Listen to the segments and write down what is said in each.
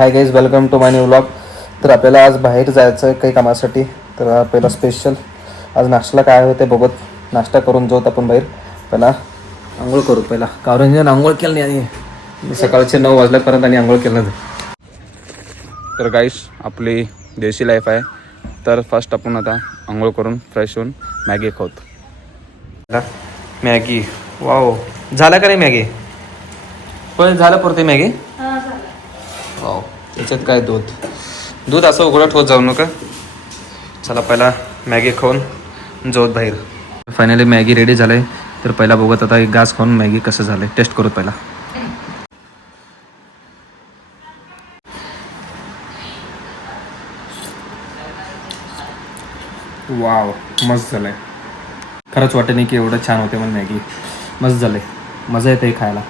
High guys, welcome to my new vlog. तर आपल्याला आज बाहेर जायचं आहे काही कामासाठी. तर पहिला स्पेशल आज नाश्त्याला काय होते बघत, नाश्ता करून जाऊत आपण बाहेर. पहिला आंघोळ करू. पहिला कावरंजन आंघोळ केलं नाही आणि सकाळचे 9 वाजल्यापर्यंत आणि आंघोळ केलं नाही. तर गाईस आपली देशी लाईफ आहे. तर फर्स्ट आपण आता आंघोळ करून फ्रेश होऊन मॅगी खाऊत. मॅगी वाव, झाला का नाही मॅगी? पण झालं पुरते मॅगी. वाव, त्याच्यात काय दूध असं उघडत होत जाऊ नका. चला पहिला मॅगी खाऊन जाऊत बाहेर. फायनली मॅगी रेडी झालंय. तर पहिला बघत आता एक घास खाऊन मॅगी कसं झालंय टेस्ट करू पहिला. वाव, मस्त झालंय. खरंच वाटत नाही की एवढं छान होते पण मॅगी. मस्त झालंय, मजा येते खायला.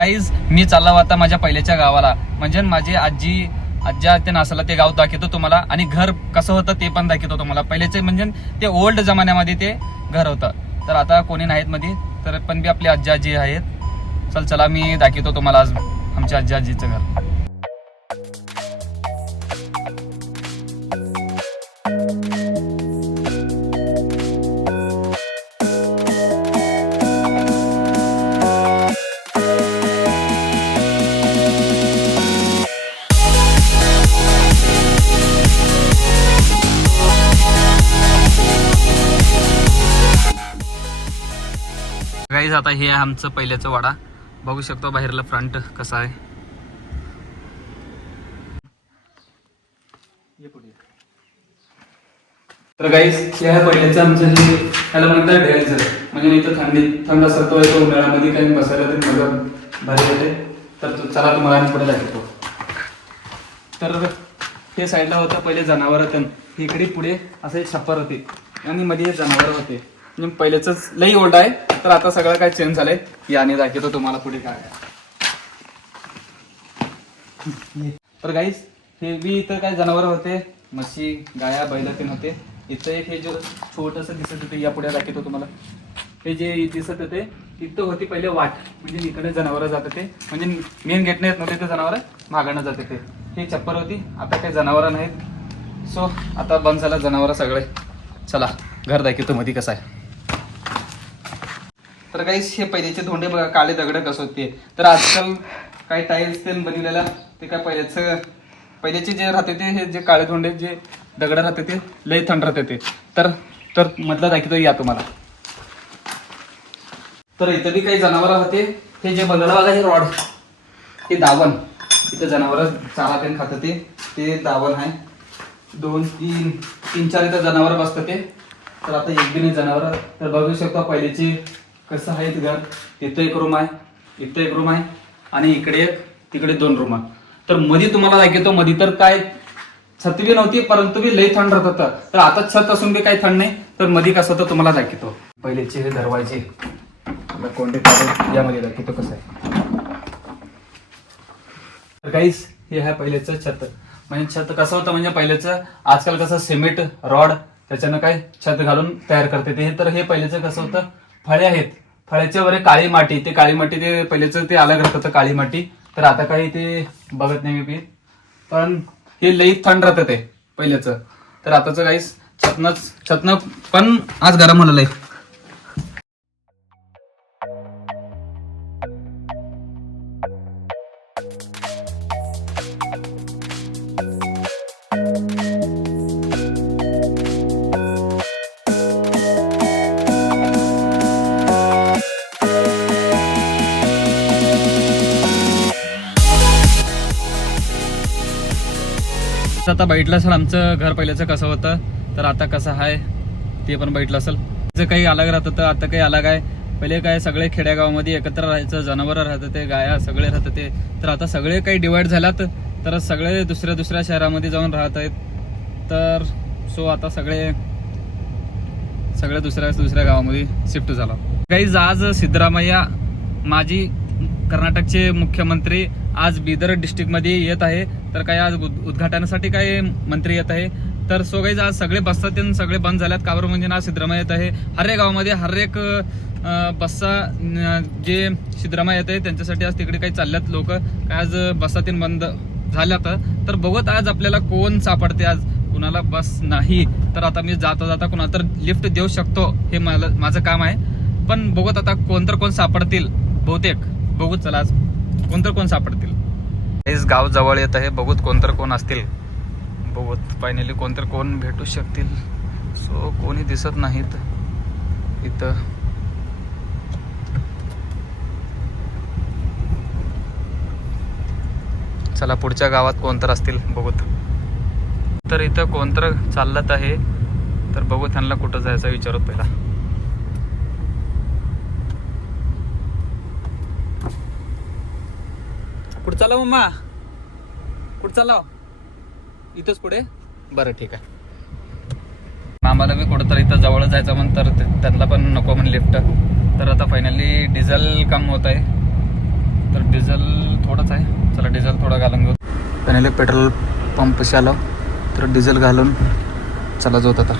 गाईज मी चालला होता माझ्या पहिल्याच्या गावाला. म्हणजे माझी आज्या ते नासाला ते गाव दाखवतो तुम्हाला, आणि घर कसं होतं ते पण दाखवतो तुम्हाला. पहिल्याचे म्हणजे ते ओल्ड जमान्यामध्ये ते घर होतं. तर आता कोणी नाहीत मध्ये, तर पण बी आपली आजी आहेत. चला मी दाखवतो तुम्हाला आज आमच्या आजीचं घर. गाईज आता हे आहे आमचं पहिल्याचं वाडा. बघू शकतो बाहेरला फ्रंट कसा आहे. तर गाईज हे आहे पहिल्याचं आमचं जे त्याला म्हणतात ढेलचं. म्हणजे इथं थंड सरतो येतो उन्हाळ्यामध्ये, काही बसायला तरी मजा भारी येते. तर चला तुम्हाला आणि पुढे दाखवतो. तर हे साईडला होतं पहिले जनावर. इकडे पुढे असे छप्पर होते आणि मध्ये जनावर होते. म्हणजे पहिलेच लई ओल्ड आहे. तर आता सगळं काय चेंज झालंय. याने दाखवतो तुम्हाला पुढे काय आहे. तर गाईस हे बी इथं काय जनावर होते, म्हशी गाया बैल ते होते. इथं एक हे जो छोटस दिसत होते, या पुढे दाखवतो तुम्हाला. हे जे दिसत होते इथं होती पहिले वाट. म्हणजे इकडे जनावर जात होते. म्हणजे मेन गेट नाही येत नव्हते, ते जनावर मागानं जात होते. हे छप्पर होती. आता काही जनावर नाहीत. सो आता बंद झालं जनावर सगळे. चला घर दाखवतो मध्ये कसं आहे. तर गाईस हे पहिलेचे धोंडे बघा, काळे दगड कसं होते. तर आजकाल काही टाईल्स ते बनवलेला ते काय पहिलेचे जे राहते ते हे जे काळे धोंडे जे दगड राहते ते लय थंड राहते ते. तर मधलं दाखवतो या तुम्हाला. तर इथं बी काही जनावर होते. हे जे बघा हे रॉड, हे दावण. इथं जनावर चारा ते खात ते दावण आहे. 2 3 3 4 इथं जनावर बसतं ते. तर आता एक बी नाही जनावर. तर बघू शकता पहिलेचे कसं आहे घर. इथं एक रूम आहे, इथं एक रूम आहे, आणि इकडे एक, तिकडे 2 रूम आहे. तर मध्ये तुम्हाला दाखवतो. मध्ये तर काय छत बी नव्हती, परंतु बी लई थंड राहत होतं. तर आता छत असून बी काही थंड नाही. तर मध्ये कसं होतं तुम्हाला दाखवतो. पहिलेचे हे दरवाजे कोणते यामध्ये दाखवतो कसं आहे. तर काहीच हे आहे पहिलेचं छत. म्हणजे छत कसं होतं, म्हणजे पहिलेचं आजकाल कसं सिमेंट रॉड त्याच्यानं काय छत घालून तयार करते ते. तर हे पहिलेचं कसं होतं, फळे आहेत. फळ्याच्या वर काळी माती. ते काळी माती ते पहिलेचं ते अलग राहत होतं काळी माती. तर आता काही ते बघत नाही मी, पण हे लई थंड राहतं ते पहिल्याचं. तर आताचं काहीच छतनं पण आज गरम होणार आहे. आता बघितलं असेल आमचं घर पहिल्याचं कसं होतं. तर आता कसं आहे ते पण बघितलं असेल. काही अलग राहत होतं, आता काही अलग आहे. पहिले काय सगळे खेड्यागावामध्ये एकत्र राहायचं, जनावरं राहत होते, गाया सगळे राहत होते. तर आता सगळे काही डिवाइड झाल्यात. तर सगळे दुसऱ्या शहरामध्ये जाऊन राहत आहेत. तर सो आता सगळे दुसऱ्या गावामध्ये शिफ्ट झाला. काही आज सिद्धरामय्या माजी कर्नाटकचे मुख्यमंत्री आज बिदर डिस्ट्रिक्टमध्ये येत आहे. तर काय आज उद्घाटनासाठी काय मंत्री येत आहे. तर सो गाईज आज सगळे बसतात सगळे बंद झाल्यात. का बरं म्हणजे ना सिद्धरामय्या येत आहे. हर एक गावामध्ये हर एक बस्सा जे सिद्धरामय्या येत आहे त्यांच्यासाठी आज तिकडे काही चालल्यात लोक, आज बसातीन बंद झाल्यात. तर बघत आज आपल्याला कोण सापडते. आज कुणाला बस नाही तर आता मी जाता जाता कुणाला तर लिफ्ट देऊ शकतो, हे माझं काम आहे. पण बघत आता कोण सापडतील, बहुतेक बघूत. चला आज कोण सापडतील. हेच गाव जवळ येत आहे, बघूत कोण असतील. बघूत फायनली कोण भेटू शकतील. सो कोणी दिसत नाहीत इथं. चला पुढच्या गावात कोणतर असतील बघूत. तर इथं कोणतर चालत आहे, तर बघू त्यांना कुठं जायचं विचारत पहिला. कुठं चालला मम्मा, कुठं चालला? इथंच पुढे. बरं ठीक आहे. आम्हाला बी कुठं तर इथं जवळ जायचं म्हणून तर त्यांना पण नको म्हण लिफ्ट. तर आता फायनली डिझेल कम होत आहे, तर डिझेल थोडंच आहे. चला डिझेल थोडं घालून घेऊ. फायनली पेट्रोल पंपशी आलो, तर डिझेल घालून चला जाऊत आता.